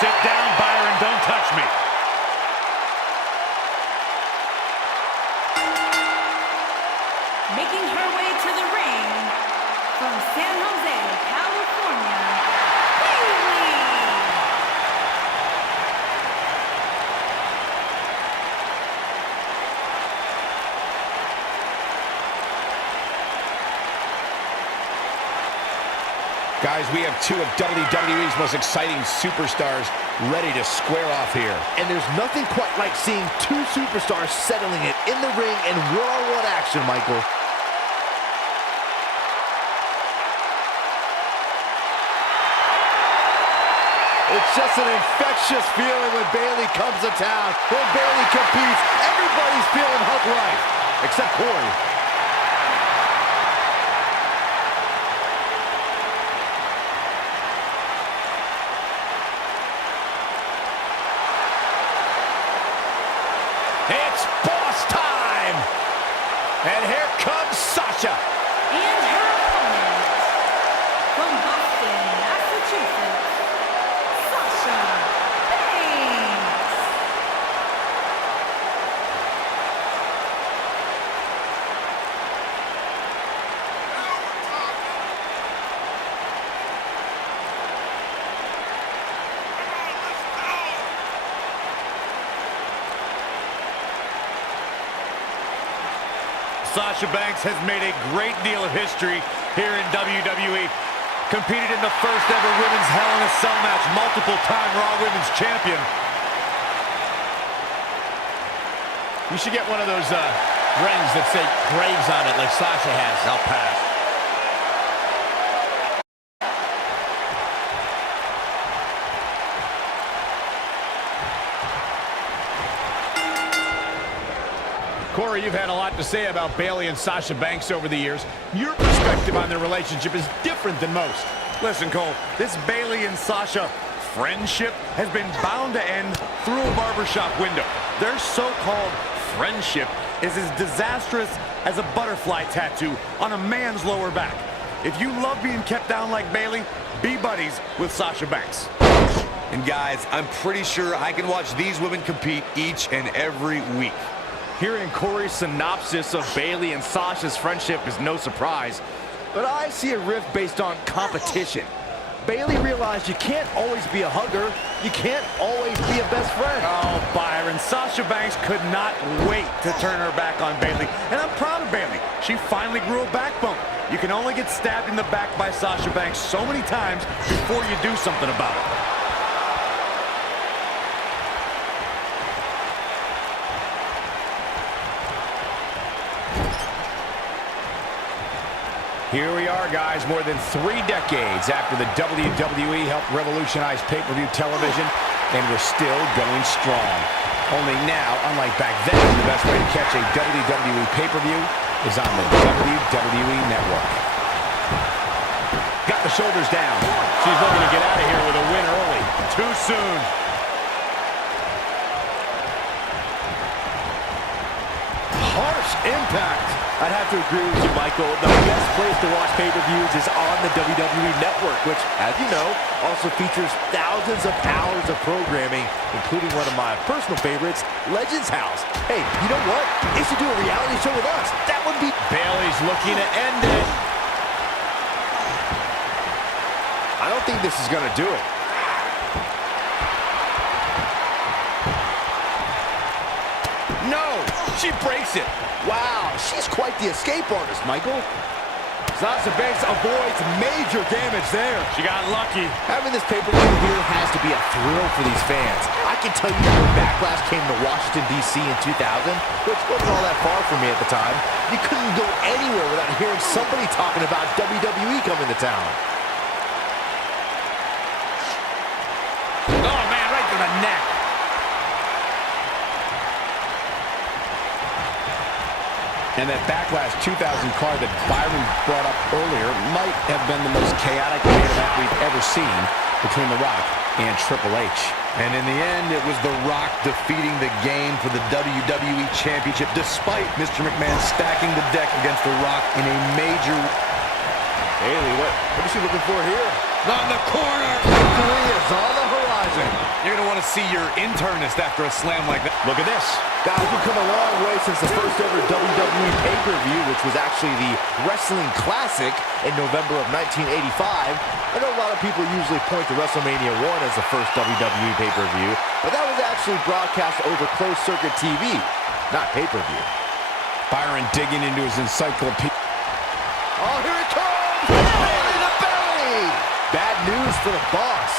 Sit down, Byron. Don't touch me. Making her way to the ring from San Jose, California, Bayley. Guys, we have two of WWE's most exciting superstars ready to square off here. And there's nothing quite like seeing two superstars settling it in the ring in one-on-one action, Michael. It's just an infectious feeling when Bayley comes to town. When Bayley competes, everybody's feeling hook right, except Corey. It's boss time! And here comes Sasha. And her opponent, from Boston, Massachusetts, Sasha Banks. Sasha Banks has made a great deal of history here in WWE. Competed in the first ever women's Hell in a Cell match, multiple-time Raw Women's Champion. You should get one of those rings that say Graves on it like Sasha has. I'll pass. Corey, you've had a lot to say about Bayley and Sasha Banks over the years. Your perspective on their relationship is different than most. Listen, Cole, this Bayley and Sasha friendship has been bound to end through a barbershop window. Their so-called friendship is as disastrous as a butterfly tattoo on a man's lower back. If you love being kept down like Bayley, be buddies with Sasha Banks. And guys, I'm pretty sure I can watch these women compete each and every week. Hearing Corey's synopsis of Bayley and Sasha's friendship is no surprise, but I see a rift based on competition. Bayley realized you can't always be a hugger, you can't always be a best friend. Oh, Byron, Sasha Banks could not wait to turn her back on Bayley, and I'm proud of Bayley. She finally grew a backbone. You can only get stabbed in the back by Sasha Banks so many times before you do something about it. Here we are, guys, more than 3 decades after the WWE helped revolutionize pay-per-view television, and we're still going strong. Only now, unlike back then, the best way to catch a WWE pay-per-view is on the WWE Network. Got the shoulders down. She's looking to get out of here with a win early. Too soon. Harsh impact. I'd have to agree with you, Michael. The best place to watch pay-per-views is on the WWE Network, which, as you know, also features thousands of hours of programming, including one of my personal favorites, Legends House. Hey, you know what? They should do a reality show with us. That would be... Bayley's looking to end it. I don't think this is going to do it. No! She breaks it. Wow, she's quite the escape artist, Michael. Sasha Banks avoids major damage there. She got lucky. Having this pay-per-view here has to be a thrill for these fans. I can tell you that when Backlash came to Washington, D.C. in 2000, which wasn't all that far from me at the time, you couldn't go anywhere without hearing somebody talking about WWE coming to town. Oh, man, right to the neck. And that Backlash 2000 card that Byron brought up earlier might have been the most chaotic main event we've ever seen between The Rock and Triple H. And in the end, it was The Rock defeating the game for the WWE Championship, despite Mr. McMahon stacking the deck against The Rock in a major... Bayley, what is she looking for here? Not in the corner. Victory is on the horizon. You're going to want to see your internist after a slam like that. Look at this. Guys, we've come a long way since the first ever WWE pay-per-view, which was actually the Wrestling Classic in November of 1985. I know a lot of people usually point to WrestleMania 1 as the first WWE pay-per-view, but that was actually broadcast over closed-circuit TV, not pay-per-view. Byron digging into his encyclopedia. Oh, here it comes! Belly to belly! Bad news for the boss.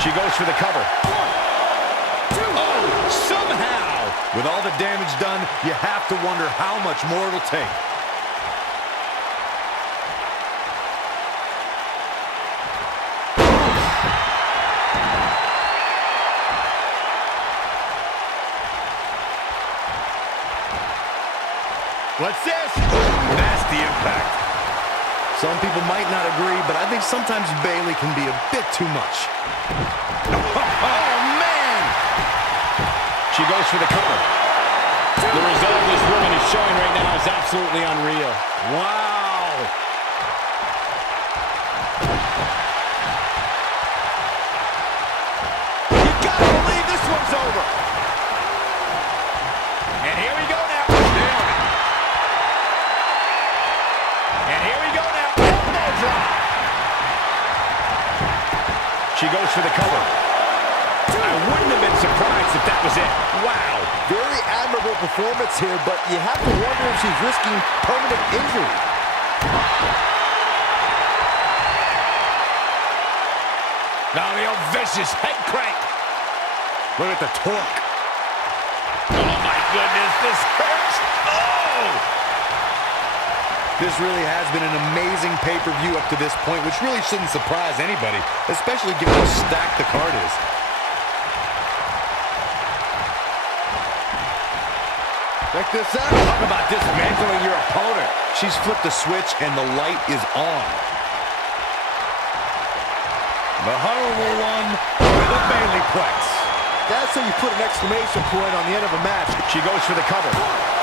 She goes for the cover. Oh, somehow! With all the damage done, you have to wonder how much more it'll take. What's this? Nasty impact. Some people might not agree, but I think sometimes Bayley can be a bit too much. Oh, man! She goes for the cover. The resolve this woman is showing right now is absolutely unreal. Wow! You gotta believe this one's over. And here we go now. And here we go now. Elbow drop. She goes for the cover. I wouldn't have been surprised if that was it. Wow. Very admirable performance here, but you have to wonder if she's risking permanent injury. Now the old vicious head crank. Look at the torque. Oh, my goodness, this hurts. Oh! This really has been an amazing pay-per-view up to this point, which really shouldn't surprise anybody, especially given how stacked the card is. Check this out. Talk about dismantling your opponent. She's flipped the switch and the light is on. The horrible one with a Bayley plex. That's how you put an exclamation point on the end of a match. She goes for the cover.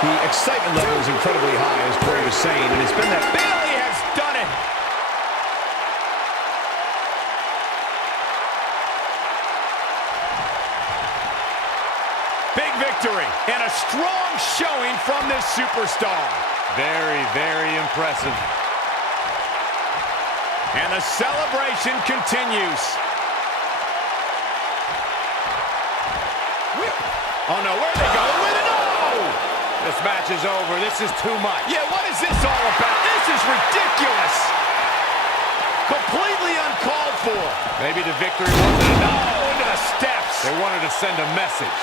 The excitement level is incredibly high, as Corey was saying, and it's been that Bayley has done it. Big victory and a strong showing from this superstar. Very, very impressive. And the celebration continues. Oh no, where are they going with it? Oh! This match is over. This is too much. Yeah, what is this all about? This is ridiculous. Completely uncalled for. Maybe the victory wasn't enough. Oh, into the steps. They wanted to send a message.